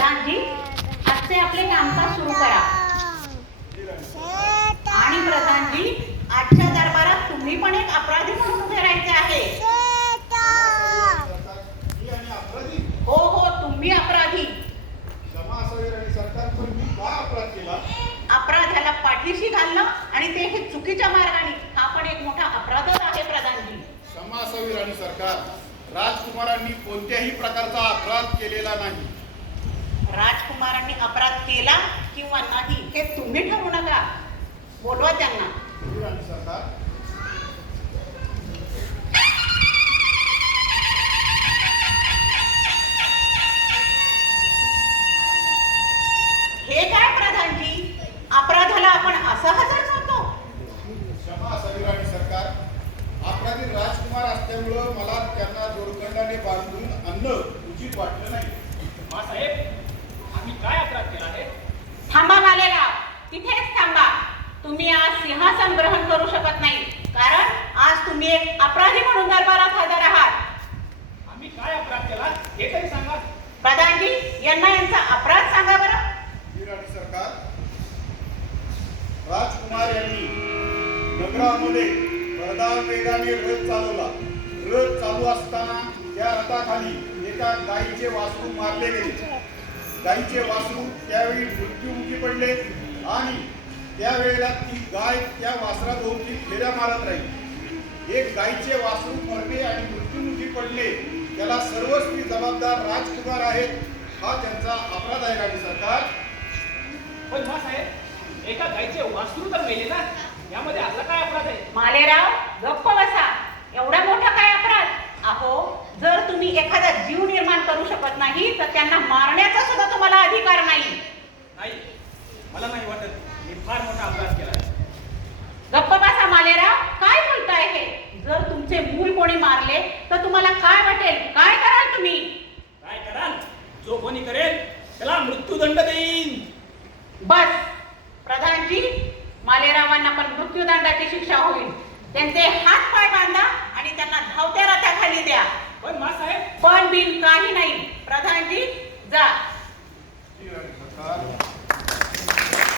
प्रधानजी आजचे आपले कामकाज सुरू करा. आणि प्रधानजी आजच्या दरबारात तुम्ही पण एक अपराधी म्हणून उभे राहायचे आहे. हो हो तुम्ही अपराधी. अपराधाला पाठीशी घालणं आणि ते हे चुकीच्या मार्गाने. हा पण एक मोठा अपराधच आहे प्रधानजी. क्षमा असावी राणी सरकार राजकुमारांनी कोणत्याही प्रकारचा अपराध केलेला नाही. राजकुमारांनी अपराध केला किंवा नाही हे तुम्ही ठरवू नका बोलवा त्यांना. ही हे काय प्रधानजी अपराधाला आपण असं हजर नव्हतो क्षमा असावी राणी सरकार. आपल्यातील राजकुमार असल्यामुळं मला त्यांना दोरखंडाने बांधून आणणं उचित वाटलं नाही. मासाहेब आम्ही काय अपराध केला आहे थांबा मालेला तिथेच थांबा तुम्ही आज सिंहासन ग्रहण करू शकत नाही. कारण आज तुम्ही एक अपराधी म्हणून दरबारात हजर आहात. आम्ही काय अपराध केला? हे तरी सांगा. प्रधानजी यांना यांचा अपराध सांगा बरं. राणी सरकार राजकुमार यांनी नगरामध्ये भरधाव वेगाने रथ चालवला. रथ चालू असताना त्या रथाखाली एका गायीचे वासरू मारले गेले. गायीचे वासरू त्यावेळी मृत्युमुखी पडले आणि त्यावेळेला ती गाय त्या वासराभोवती फेऱ्या मारत राहिली. एक गायीचे वासरू मरणे आणि मृत्युमुखी पडले. त्याला सर्वस्वी जबाबदार राजकुमार आहेत. हा त्यांचा अपराध आहे राणी सरकार. पण मासाहेब एका गायीचे वासरू तर मेले ना? यामध्ये असला काय अपराध आहे? मालेराव गप्प बसा. एवढा मोठा काय अपराध? अहो जर तुम्ही एखादा जीव निर्माण करू शकत नाही तर त्यांना मारण्याचा सुद्धा तुम्हाला अधिकार नाही. नाही मला नाही वाटत. मी फार मोठा अपराध केला आहे गप्प बसा मालेराव काय बोलताय हे जर तुमचे मूल कोणी मारले तर तुम्हाला काय वाटेल? काय कराल तुम्ही? काय कराल? जो कोणी करेल त्याला मृत्यूदंड देईन. बस. प्रधानजी मालेरावांना पण मृत्यूदंडाची शिक्षा होईल. त्यांचे